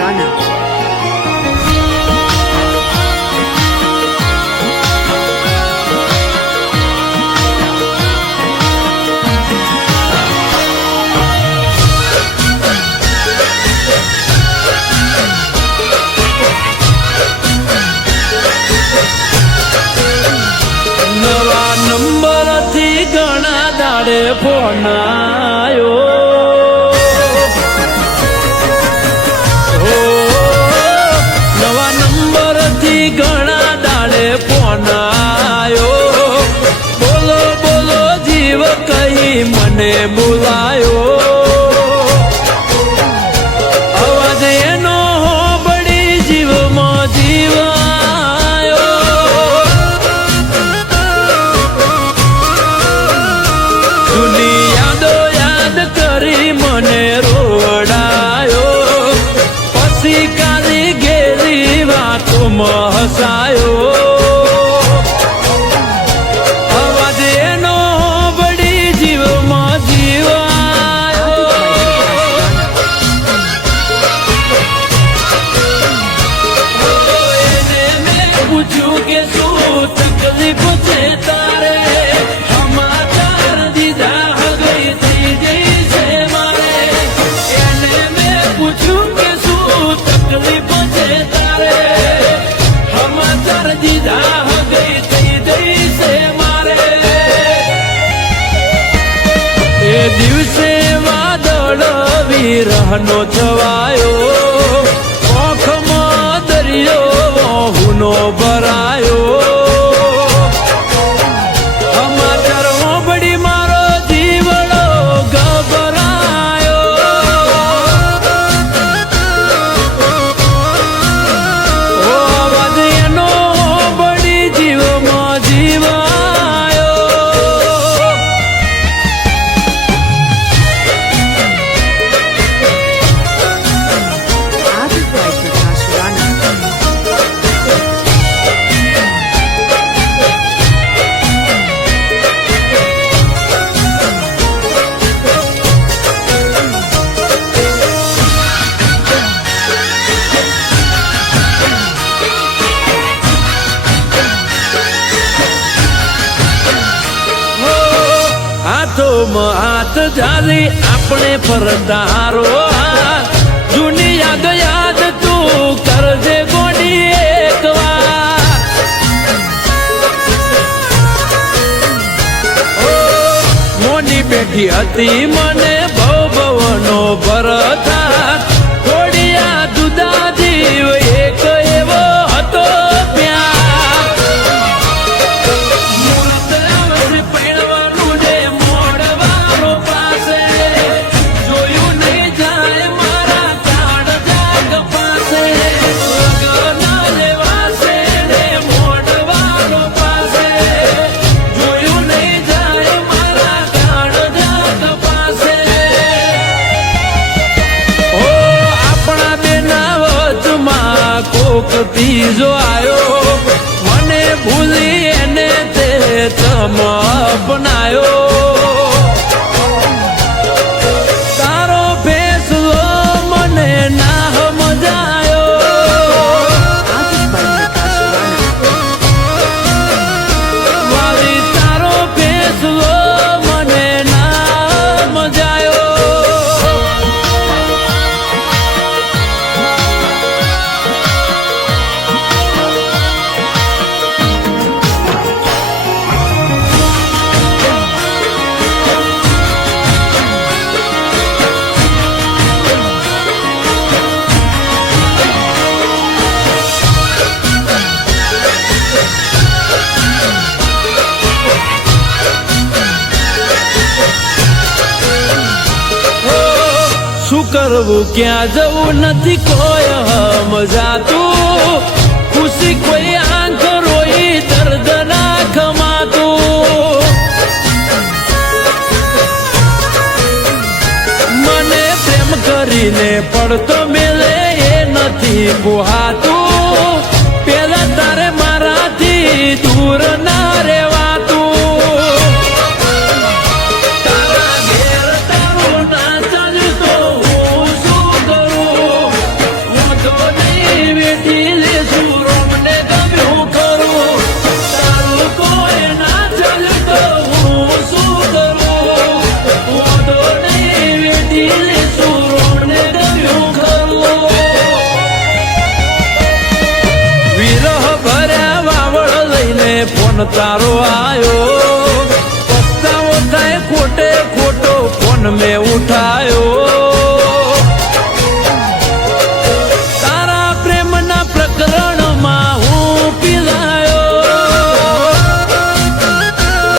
गाना। नवा नंबर थी घना दाड़े फोन आयो नवा नंबर थी घना दाड़े फोन आयो बोलो बोलो जीव कही मने बुलायो आवाज एनो बड़ी जीव मो जीव મને રોડાયો પછી કાલી ગેલી વાતોમાં હસાયો અવાજ એનો બડી જીવમાં જીવાયો એને મેં પૂછ્યું કે શું તકલીફ છે તારે સમાચાર દીધા હગઈ થઈ જઈ તકલીફ છે તારે સમાચાર દીધા હગઈ થઈ જઈ છે મારે એ દિવસે વાદળ વિરહનો છવાયો આંખમાં દરિયો હુનો ભરાયો સમાચાર ઓબડી મારો જીવડો ગભરાયો હાથ જાલી આપણે પરતારો જૂની યાદ યાદ તું કરજે ગોડી એક વાર મોની બેઠી હતી મને ભવ ભવનો ભરતા થોડી આ જુદા જીવ એક એવો હતો ત્રીજો આયો મને ભૂલી એને તે તમ અપનાયો તારો ફેસલો મને ના સમજાયો વાલી તારો ફેસલો મને ના સમજાયો શું કરવું ક્યાં જવું નથી કોઈ સમજાતું ખુશી કોઈ આંખ રોઈ દર્દ ના ખમાતું મને પ્રેમ કરીને પડતો મેલે એ નથી બુહાતું પેલા તારે મારાથી દૂર ના રહેવાતું તારા ઘેર તારું ના ચાલતો હું શું કરું ફોન તારો આયો પસ્તાવો થાય ખોટે ખોટો ફોન મેં